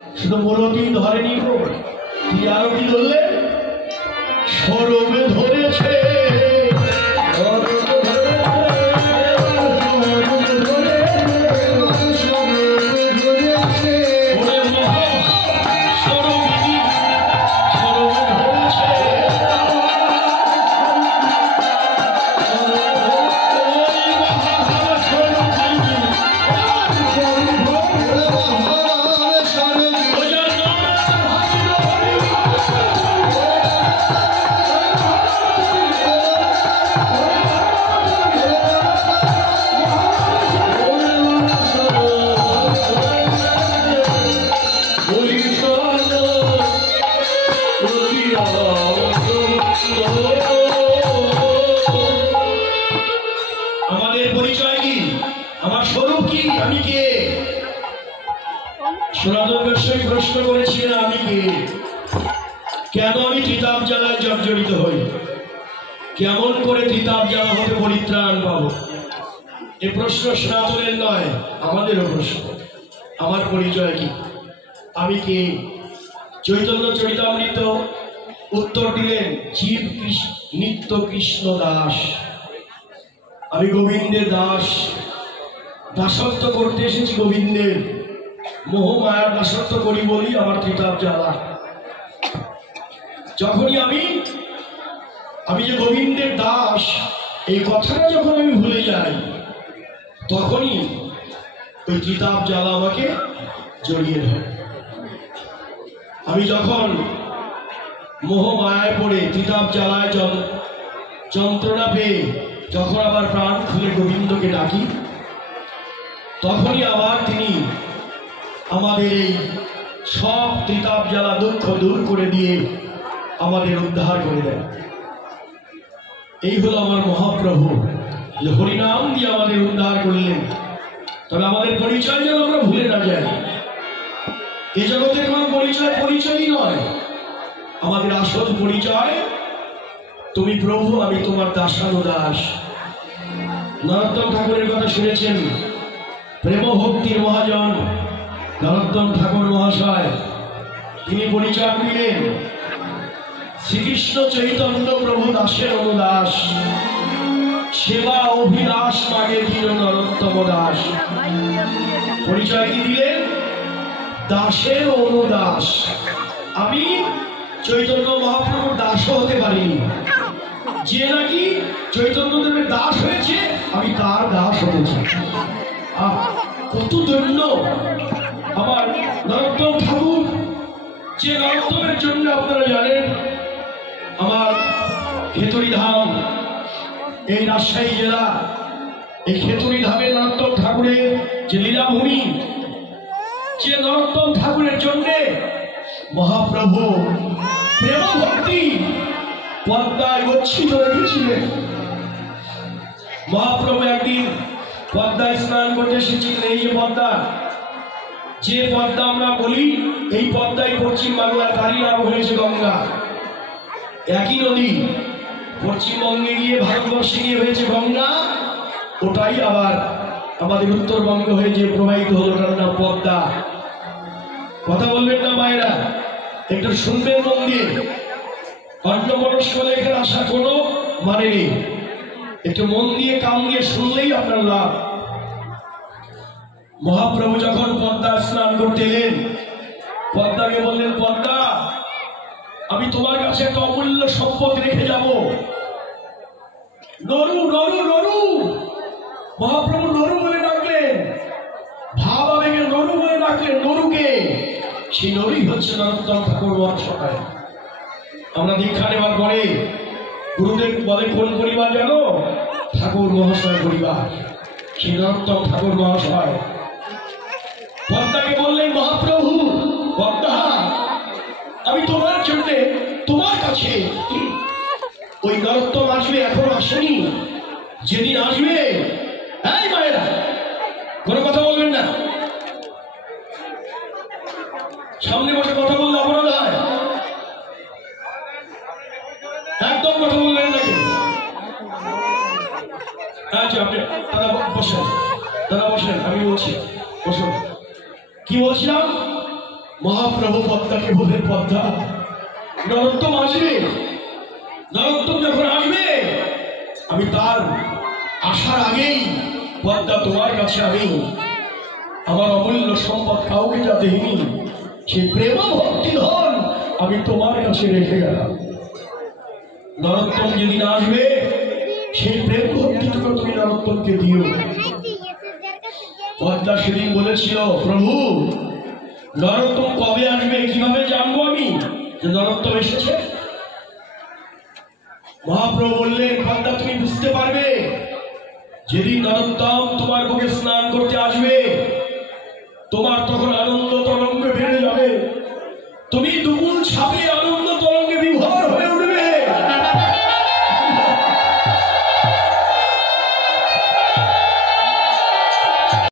শুধু মূলটি ধরেনি গো, তিনি আরো কি ধরলেন? সরবে ধরেছে, প্রশ্ন করেছিলেন আমি কে, কেন আমি ত্রিতাপ জ্বালায় জর্জরিত হই, কেমন করে ত্রিতাপ জ্বালা হতে পরিত্রাণ পাবো? এ প্রশ্ন সনাতনের নয়, আমাদেরও প্রশ্ন। আমার পরিচয় কি, আমি কে? চৈতন্য চরিতামৃত উত্তর দিলেন, জীব নিত্য কৃষ্ণ দাস। আমি গোবিন্দের দাস, দাসত্ব করতে এসেছি গোবিন্দের। মোহ মায়ার দাসত্ব করি বলি আমার ত্রিতাপ জ্বালা। যখনই আমি যে গোবিন্দের দাস, এই কথাটা যখন আমি ভুলে যাই, তখনই ওই ত্রিতাপ জ্বালা আমাকে জড়িয়ে ধরে। আমি যখন মোহ মায়ায় পড়ে ত্রিতাপ জ্বালায় যন্ত্রণা পেয়ে যখন আবার প্রাণ খুলে গোবিন্দকে ডাকি, তখনই আবার তিনি আমাদের এই সব ত্রিতাপ জ্বালা দুঃখ দূর করে দিয়ে আমাদের উদ্ধার করে দেন। এই হলো আমার মহাপ্রভু, যে হরিনাম দিয়ে আমাদের উদ্ধার করলেন। তবে আমাদের পরিচয় যেন আমরা ভুলে না যাই। এ জগতের কোন পরিচয়ই নয়। আমাদের আসল পরিচয়, তুমি প্রভু, আমি তোমার দাসানুদাস। নরোত্তম ঠাকুরের কথা শুনেছেন, প্রেম ভক্তির মহাজন নরোত্তম ঠাকুর মহাশয়। তিনি পরিচয় দিলেন, শ্রীকৃষ্ণ চৈতন্য প্রভু দাসের অনুদাস, সেবা অভিলাষ মাগে দিল নরোত্তম দাস। পরিচয় কি দিলেন? দাসের অনুদাস। আমি চৈতন্য মহাপ্রভুর দাসও হতে পারিনি। যে নাকি চৈতন্যদেবের দাস হয়েছে, আমি তার দাস হতে চাই। কত ধন্য আমার নরোত্তম ঠাকুর, যে নরোত্তমের জন্য আপনারা জানেন আমার খেতড়ি ধাম, এই রাজশাহী জেলা, এই খেতড়ি ধামের নরোত্তম ঠাকুরের যে লীলাভূমি, যে নরোত্তম ঠাকুরের জন্য মহাপ্রভু প্রেম ভক্তি পদ্মায় গচ্ছিত রেখেছিলেন। মহাপ্রভু একদিন পদ্মায় স্নান করতে এসেছিলেন। এই যে পদ্মা, যে পদ্মা আমরা বলি, এই পদ্মায় পশ্চিম বাংলা তারই নাম হয়েছে গঙ্গা। একই নদী পশ্চিমবঙ্গে গিয়ে ভারতবর্ষে গিয়ে হয়েছে গঙ্গা, ওটাই আবার আমাদের উত্তরবঙ্গ হয়ে যে প্রবাহিত হল, ওটার নাম পদ্মা। কথা বলবেন না মায়েরা, একটু শুনবেন মন দিয়ে। অন্যমনস্ক হলে এখানে আসার কোনো মানে নেই। একটু মন দিয়ে কান দিয়ে শুনলেই আপনার লাভ। মহাপ্রভু যখন পদ্মা স্নান করতে এলেন, পদ্মাকে বললেন, পদ্মা, আমি তোমার কাছে একটা অমূল্য সম্পদ রেখে যাব। নরু নরু নরু, মহাপ্রভু নরু বলে ডাকলেন, ভাব আবেগে নরু বলে ডাকলেন। নরুকে, সেই নরুই হচ্ছে নরোত্তম ঠাকুর মহাশয়। আমরা দীক্ষা নেওয়ার পরে গুরুদেব বলে, কোন পরিবার জানো? ঠাকুর মহাশয় পরিবার। সেই নরোত্তম ঠাকুর মহাশয় পদ্মাকে বললেন, মহাপ্রভু, পদ্মা, আমি তোমার জন্য তোমার কাছে, ওই নরোত্তম আসবে, এখনো আসেনি, যেদিন আসবে, এই মায়েরা কোনো কথা বলবেন না, সামনে বসে কথা বললে অপরাধ হয়, একদম কথা বলবেন নাকি? আচ্ছা, আপনি দাদা বসেন, দাদা বসেন, আমি বলছি, বসুন। কি বলছিলাম? মহাপ্রভু পদ্মাকে বললেন, পদ্মা, নরোত্তম আসবে, নরোত্তম যখন আসবে আমি তার আসার আগেই পদ্মা তোমার কাছে আমি আমার অমূল্য সম্পদ কাউকে যা দেখিনি সেই প্রেম ভক্তি ধন আমি তোমার কাছে রেখে গেলাম। নরোত্তম যেদিন আসবে সেই প্রেম ভক্তিটুকু তুমি নরোত্তমকে দিও। পদ্মা সেদিন বলেছিল, প্রভু নরোত্তম কবে আসবে, কিভাবে জানবো আমি যে নরোত্তম এসেছে? মহাপ্রভু বললেন, পদ্মা তুমি বুঝতে পারবে যেদিন নরোত্তম তোমার বুকে স্নান করতে আসবে, তোমার তখন